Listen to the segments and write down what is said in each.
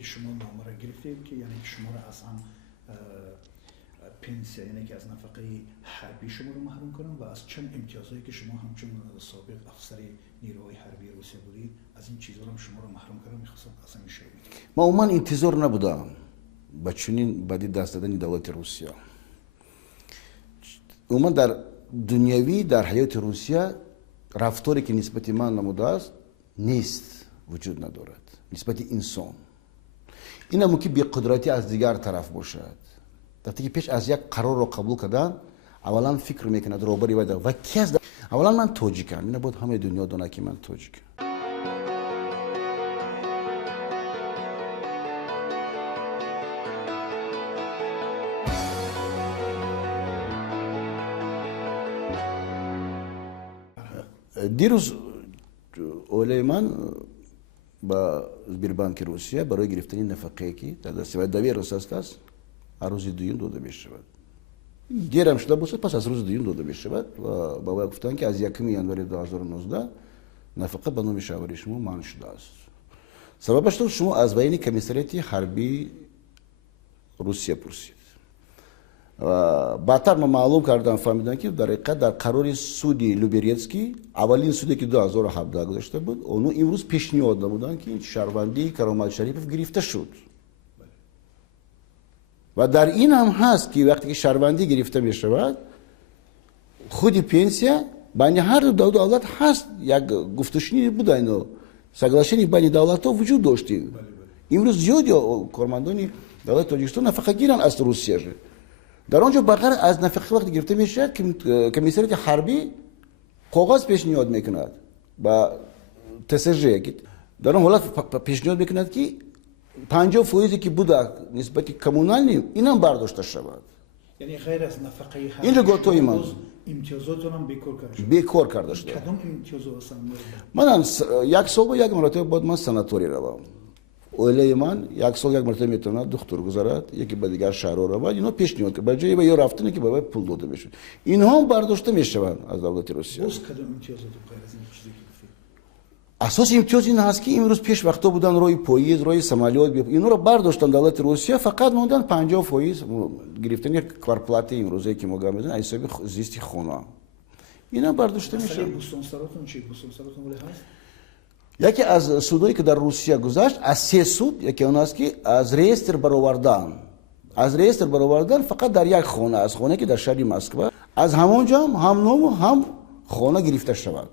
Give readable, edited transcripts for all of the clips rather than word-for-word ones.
که شما نامه را گرفتید که یعنی شما را از هم پنسیون یعنی که از نفقه حربی شما رو محروم کنن و از چند امتیازهایی که شما همچون سابق افسر نیروهای حربی روسیه بودید از این چیزا رو شما رو محروم کردن. می‌خواستم اصلا میشه ما عموما انتظار نبودم با چنین بدی دست دادن دولت روسیه. عموما در دنیوی در حیات روسیه رفتاری که نسبت من نموده است نیست، وجود ندارد نسبت انسان. این هم که بی قدرتی از دیگر طرف باشد. وقتی که پیش از یک قرار رو قبول کردن اولا فکر میکند روبری و کی از اولا من تاجیکم، این بود همه دنیا دونه که من تاجیکم. دیروز اولی من با Сбербанк روسیه برای گرفتن نفقه که در دست و دوی روز است روز دوم داده میشود. دیرم شده باشه پس از روز دوم داده میشود و با گفتن که از 1 ینوار 2019 نفقه به نام شاوری شما منع شده است. سببش تو شما از بین کمیسریت حربی روسیه پرسید و بعدتر ما معلوم کردم فهمیدم که در حقیقت در قرار سودی لوبریتسکی اولین سودی که 2017 گذاشته بود اونو امروز پیشنهاد نمودن که این شهروندی کرامت شریف گرفته شد و در این هم هست که وقتی که شهروندی گرفته می شود خود پنسیه بین هر دو دولت هست یک گفتگوی بود اینو соглашение بین دولت ها وجود داشته. امروز زیادی کارمندان دولت تاجیکستان نفقه گیرن از روسیه. در آنجا بغیر از نفقه وقتی گرفته میشه که کمیسریت حربی کاغذ پیشنهاد میکند با تسجیه در آن حالت پیشنهاد میکند که 50% که بوده نسبت کمونالی اینم برداشته شود. یعنی غیر از نفقه حربی این گوتوی من امتیازاتون هم بیکار کرده شده. کدام امتیازات هستن؟ من یک سال و یک مرتبه بعد من سناتوری روم. اولی من یک سال یک مرتبه میتونه دکتر گذارد یکی به دیگر شهر رو بعد اینا پیشنهاد که بجای به یه رفتنی که به پول داده بشه اینها هم برداشته میشوند از دولت روسیه. باز کدام امتیازات غیر از این چیزی که اساس امتیاز این هست که امروز پیش وقتا بودن روی پاییز روی سمالیات اینا رو برداشتن دولت روسیه فقط موندن 50% گرفتن یک کارپلاتی امروزی که ما گفتیم حسابی زیستی خونه اینا برداشته میشه. بوستانسراتون چی بوستانسراتون ولی هست؟ یکی از سودایی که در روسیه گذشت از 3 سود یکی اون است که از ریستر برآوردن فقط در یک خانه از خانه که در شهر مسکو از همونجا هم نام هم خانه گرفته شود.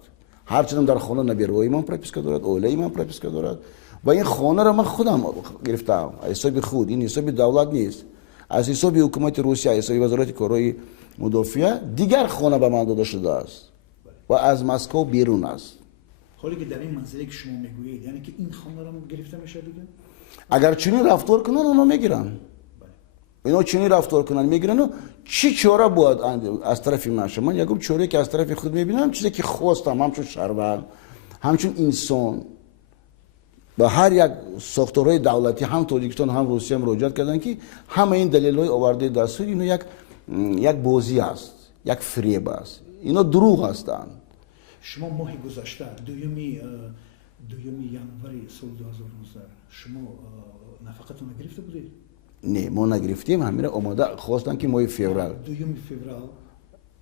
هرچند در خانه نبیروی من پروپیسکا دارد اولی من پروپیسکا دارد و این خانه را من خودم گرفتم حساب خود این حساب دولت نیست از حساب حکومت روسیه حساب وزارت کارهای مدافعه دیگر خانه به من داده شده است و از مسکو بیرون است. حالی که در این منزلی که شما میگویید یعنی که این خانه را گرفته میشه دیگه اگر چنین رفتار کنن اونا میگیرن اینا چنین رفتار کنن میگیرن و چی چاره بود از طرف من یکم چاره که از طرف خود میبینم چیزی که خواستم همچون شهروند همچون انسان با هر یک ساختارهای دولتی هم تاجیکستان هم روسیه مراجعت کردن که همه این دلایل آورده دستور اینو یک بازی است یک فریب است اینا دروغ هستند. شما ماه گذشته دویمی ینوری سال 2019 شما نفقتون گرفته بودید؟ نه ما نگرفتیم همیشه آماده خواستن که ماه فوریه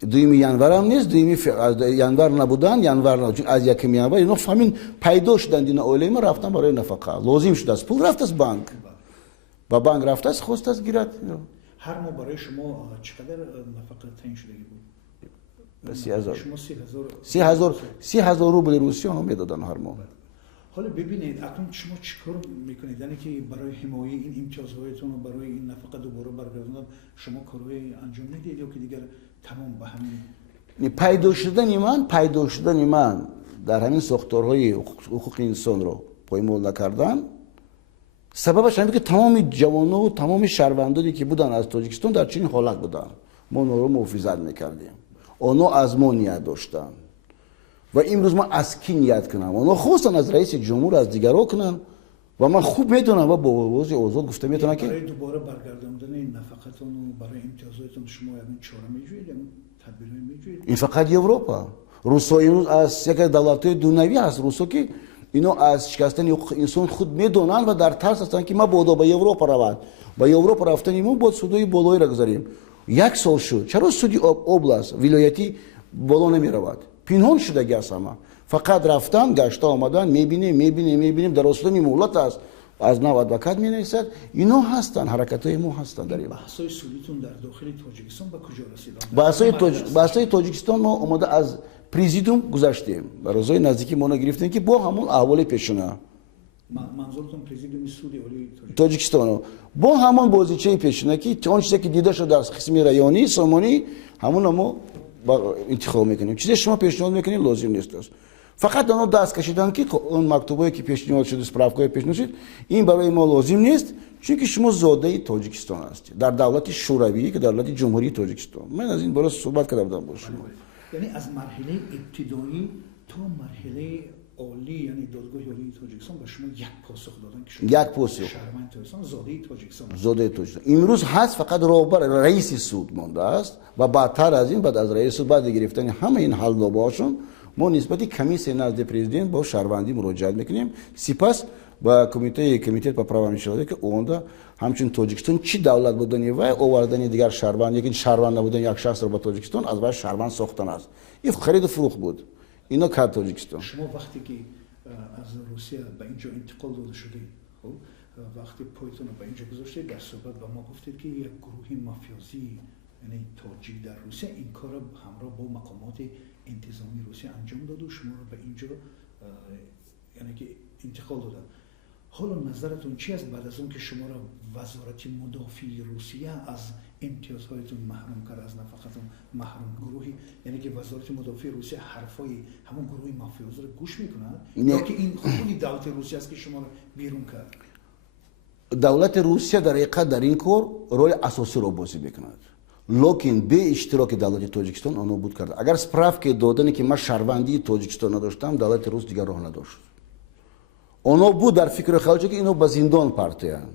دویم ینوار هم نیست ینوار نبودن ینوار چون از 1 ینوار اینا همین پیدا شدن اینا اولی ما رفتن برای نفقه لازم شد است پول رفت از بانک با بانک رفت است خواست است گیرد. هر ماه برای شما چقدر نفقه تعیین شده بود؟ 30,000 روبل روسیه هم میدادن هر ماه. حالا ببینید اکنون شما چیکار میکنید یعنی که برای حمایت این امتیازهایتون و برای این نفقه دوباره برگردوندن شما کارهای انجام میدید یا که دیگر تمام به همین پیدا شدن من در همین ساختارهای حقوق انسان رو پایمال نکردن سببش همین که تمام جوانان و تمام شهروندانی که بودن از تاجیکستان در چنین حالت بودن ما اونا رو محافظت میکردیم اونا از ما نیت داشتن و امروز ما از کی نیت کنم اونا خواستن از رئیس جمهور از دیگرها کنن و من خوب میدونم و با آواز آزاد گفته میتونم که برای دوباره برگرداندن این نفقتون و برای امتیازاتون شما یعنی چاره میجویید یا تدبیری میجویید؟ این فقط اروپا روسا امروز از یک دولت‌های دنیوی هست روسا که اینا از شکستن حقوق انسان خود میدونن و در ترس هستن که ما بادا به اروپا روند. با اروپا رفتنیمون با سودای بالایی را گذاریم. یک سال شد. چرا سودی اوبلاست ولایتی بالا نمی رود؟ پنهان شده گس همه. فقط رفتن گشته آمدن میبینیم در اصل مولت است. از نو ادوکات می نویسد. اینا هستن حرکت های ما هستن در این. بحث‌های سودیتون در داخل تاجیکستان به کجا رسید؟ بحث‌های تاجیکستان ما اومده از پرزیدیوم گذاشتیم. برای نزدیکی ما گرفتیم که با همون احوال پیشونه. منظورتون پرزیدیوم سودی اولی تاجیکستان با همون بازیچه پیشونه که اون چیزی که دیده شده در قسم رایانی سامانی همون ما انتخاب میکنیم. چیزی شما پیشنهاد میکنید لازم نیست است. فقط اونو دست کشیدن که اون مکتوبایی که پیشنهاد شده سپراوکای پیشنهاد شد این برای ما لازم نیست چون که شما زاده تاجیکستان هستید در دولت شوروی که دولت جمهوری تاجیکستان. من از این بالا صحبت کردم با شما. یعنی از مرحله ابتدایی تا مرحله عالی یعنی دادگاه عالی تاجیکستان به شما یک پاسخ دادن که شما یک پاسخ شهروند تاجیکستان زاده تاجیکستان امروز هست فقط رهبر رئیس سود مانده است و بعدتر از این بعد از رئیس سود بعد گرفتن همه این حل باشون ما نسبتی کمیسیون نزد پرزیدنت با شهروندی مراجعه میکنیم. سپس با کمیته по правам человека اوندا همچنین تاجیکستان چی دولت بودن و آوردن دیگر شهروند یکی شهروند نبودن یک شخص رو با تاجیکستان از باید شهروند ساختن است. این خرید و فروخت بود. اینا کار تاجیکستان. شما وقتی که از روسیه به اینجا انتقال داده شدید خب وقتی پایتون رو به اینجا گذاشتید در صحبت با ما گفتید که یک گروه مافیازی یعنی تاجیک در روسیه این کار همراه با مقامات انتظامی روسیه انجام داد و شما رو به اینجا یعنی که انتقال دادن. حالا نظرتون چی است بعد از اون که شما را وزارت مدافعی روسیه از امتیازهایتون محروم کرد از نفقتون محروم گروهی یعنی که وزارت مدافعی روسیه حرفای همون گروه مافیوزی رو گوش میکنن یا که این خودی دولت روسیه است که شما رو بیرون کرد؟ دولت روسیه در حقیقت در این کار رول اساسی رو بازی میکند. لیکن به اشتراک دولت تاجیکستان آنو بود کرد. اگر سپراوکی دادن که من شهروندی تاجیکستان نداشتم دولت روس دیگر راه نداشت. اونا بود در فکر خودشون که اینو به زندان پرتیان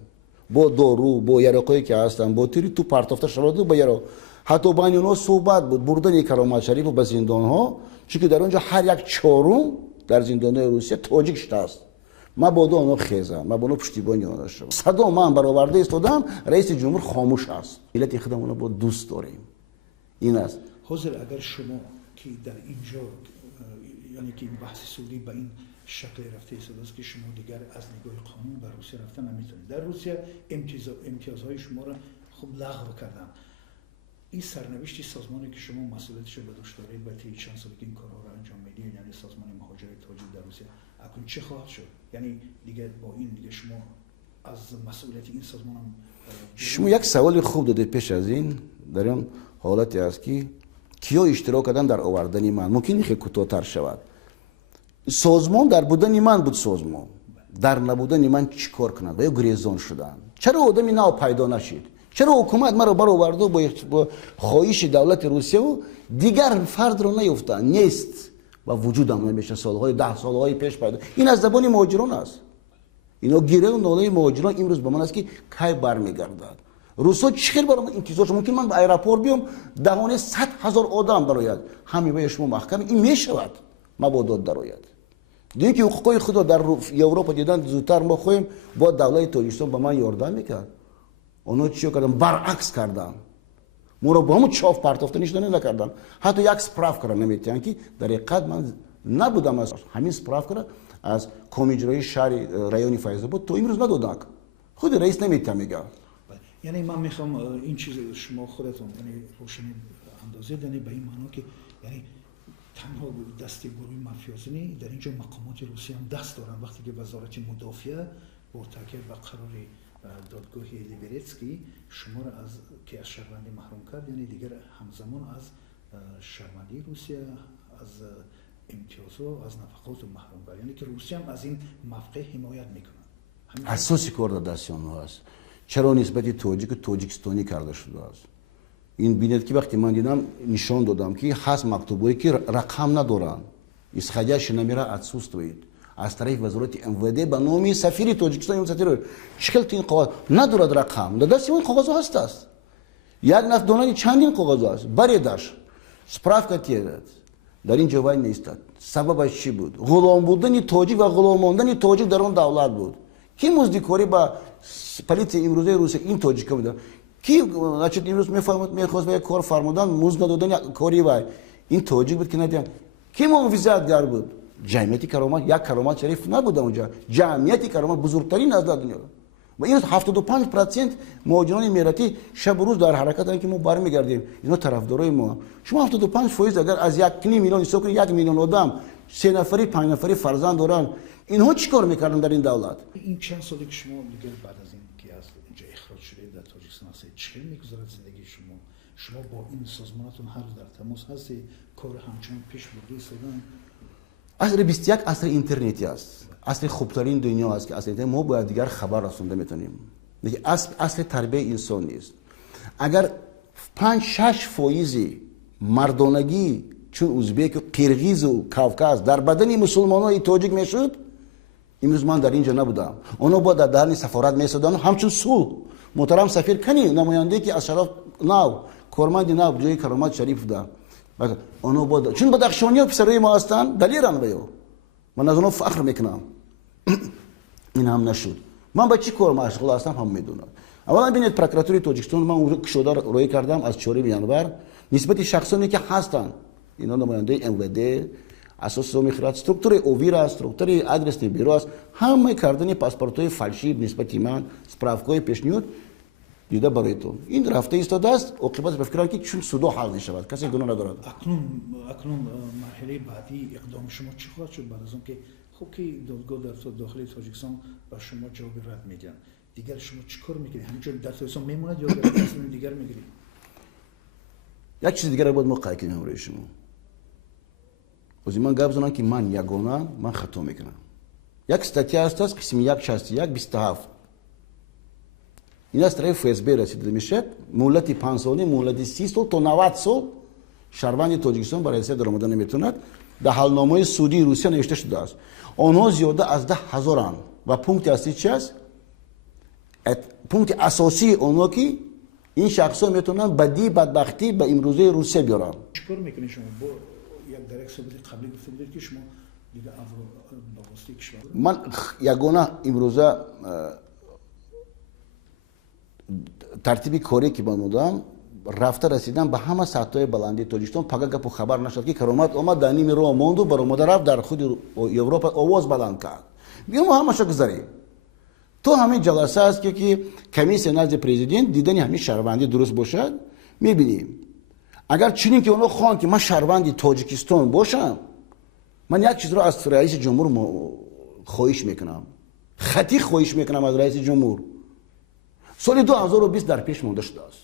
با دارو با یارقایی که هستن با تیری تو پرتافته شده با یارو حتی با اینا صحبت بود بردن کرامت شریف به زندان ها چون که در اونجا هر یک چهارم در زندان روسیه تاجیک شده است. ما با اونو خیزم ما با اونو پشتیبانی داشتم صدا من برآورده ایستادم رئیس جمهور خاموش است. ملت خودمون با دوست داریم. این است. حاضر اگر شما که در اینجا یعنی که این بحث سودی به این شکل رفته است که شما دیگر از نگاه قانون به روسیه رفتن نمیتونید. در روسیه امتیازهای شما را خب لغو کردن. این سرنوشتی سازمانی که شما مسئولیتش رو به دوش دارید و طی چند سالی که این کارها رو انجام میدید یعنی سازمان مهاجرت تاجیک در روسیه اکنون چه خواهد شد؟ یعنی دیگه با این دیگه شما از مسئولیت این سازمان هم شما یک سوال خوب داده پیش از این در اون حالتی است که کیا اشتراک کردن در آوردن من ممکن خیلی کوتاه‌تر شود. سازمان در بودن من بود سازمان در نبودن من چیکار کنند و یا گریزان شدن. چرا آدمی نو پیدا نشید؟ چرا حکومت مرا برآورده با خواهش دولت روسیه و دیگر فرد رو نیفتن نیست و وجودم نمیشه سالهای 10 سالهای پیش پیدا. این از زبان مهاجران است. اینا گیره و ناله مهاجران امروز به من است که کی برمیگردد. روسا چیکار برام انتظارش ممکن من به ایرپورت بیام دهانه 100,000 آدم براید همین به شما محکم این میشود مبادات درآید. دیگه که حقوق خود در اروپا دیدن زودتر ما خواهیم با دولت تاجیکستان به من یاردن میکرد. اونا چی کردن؟ برعکس کردن. ما رو با همون چاف پرتافته نکردن. حتی یک سپراف کردن نمیتونن که در حقیقت من نبودم از همین سپراف کردن از کمیجرای شهر رایانی فیض‌آباد تو امروز ندادن. خود رئیس نمیتونه میگه. یعنی من میخوام این چیز شما خودتون یعنی روشنی اندازه دادن به این معنا که یعنی تنها دست گروه مافیازی در اینجا مقامات روسیه هم دست دارن وقتی که وزارت مدافعه مرتکب و قرار دادگاه لیبرتسکی شما را از که از شهروندی محروم کرد یعنی دیگر همزمان از شهروندی روسیه از امتیازها از نفقات محروم کرد یعنی که روسیه هم از این موقع حمایت میکنه. اساسی کار دست آنها است. چرا نسبت تاجیکستانی کرده شده است؟ این بینید که وقتی من دیدم نشان دادم که هست مکتوبایی که رقم ندارن исходящий номера отсутствует از طرف وزارت МВД به نام سفیر تاجیکستان اون سفیر چکل این قواعد ندارد رقم در دست این قواعد هست است یک نفر دونانی چندین قواعد است بریدش سپراوکا تیرد در این جوای نیستد سببش چی بود؟ غلام بودن تاجیک و غلام ماندن تاجیک در اون دولت بود. کی مزدیکاری با پلیت امروزه روسیه این تاجیکا میداد؟ کی значит امروز میخواست به کار فرمودن مزد ندادن کاری وای این تاجیک بود که ندیدن. کی محافظتگر بود؟ جمعیتی کرامت یک کرامت شریف نبود اونجا. جمعیتی کرامت بزرگترین از دنیا. و این 75% مهاجران اماراتی شب و روز در حرکت هستند که ما برمیگردیم. اینا طرفدارای ما. شما 75% اگر از 1.5 میلیون حساب کنید 1 میلیون آدم 3 نفری 5 نفری فرزند دارن اینها چیکار میکردن در این دولت؟ این چند سالی که شما دیگه بعد از این که از اینجا اخراج شده در تاجیکستان هستید چه میگذرد زندگی شما با این سازمانتون هر در تماس هستی کار همچنان پیش برده سازمان؟ عصر 21 عصر اینترنتی است. عصر خوبترین دنیا است که اصلا ما باید دیگر خبر رسونده میتونیم. دیگه اصل تربیت انسان نیست. اگر 5-6% مردانگی چون ازبک و قرغیز و کافکاز در بدن مسلمانای تاجیک میشد امروز من در اینجا نبودم. اونا با در درون سفارت میسادن همچون صلح محترم سفیر کنی نماینده که اشراف نو کارمند نو جای کرامت شریف بودن. اونا با چون بدخشانی و پسرای ما هستن دلیرن بیو من از اونا فخر میکنم. این هم نشد. من با چی کار مشغول هستم هم میدونم. اولا ببینید پروکراتوری تاجیکستان من اون کشوده روی کردم از 4 ینور نسبت شخصانی که هستن اینا نماینده MVD اساس میخواد استراکتور اوویر است استراکتور آدرس بیرو است همه کردن پاسپورت‌های فالشی نسبت من سپراوکای پیشنهاد دیده برای تو این رفته ایستاده است عاقبت به فکر که چون سودو حل نشود کسی گناه ندارد. اکنون مرحله بعدی اقدام شما چی خواهد شد بعد از اون که خب که دادگاه در داخل تاجیکستان با شما جواب رد میدن دیگر شما چیکار میکنید همینجوری در تاجیکستان میموند یا در تصمیم دیگر میگیرید؟ یک چیز دیگر بود موقعی که برای شما من گفت زنان که من یگانه من خطا میکنم. یک استاتیا است قسم 161 این از طرف FSB رسیده میشه مهلت 5 ساله مهلت 30 سال تا 90 سال شهروند تاجیکستان برای حیثیت درآمدن نمیتوند. در حلنامه سودی روسیه نوشته شده است آنها زیاده از 10,000 اند و پونکت اصلی چی است؟ پونکت اساسی آنها که این شخصا میتونن بدی بدبختی به امروزه روسیه بیارن. چیکار میکنید شما با یک درک ثابت قبلی گفته بودید که شما دیگه با واسطه کشور من یگانه امروزه ترتیبی کاری که بنمودم رفته رسیدم به همه سطح‌های بلندی تاجیکستان فقط گپ خبر نشد که کرامت اومد در نیم راه ماند و برآمد رفت در خود اروپا آواز بلند کرد میگم ما همش گذاریم تو همین جلسه است که کمیسیون نزد پرزیدنت دیدن همین شهروندی درست باشد میبینیم اگر چنین که اونا خوان که من شهروندی تاجیکستان باشم من یک چیز رو از رئیس جمهور خواهش میکنم خطی خواهش میکنم از رئیس جمهور سال 2020 در پیش مونده شده است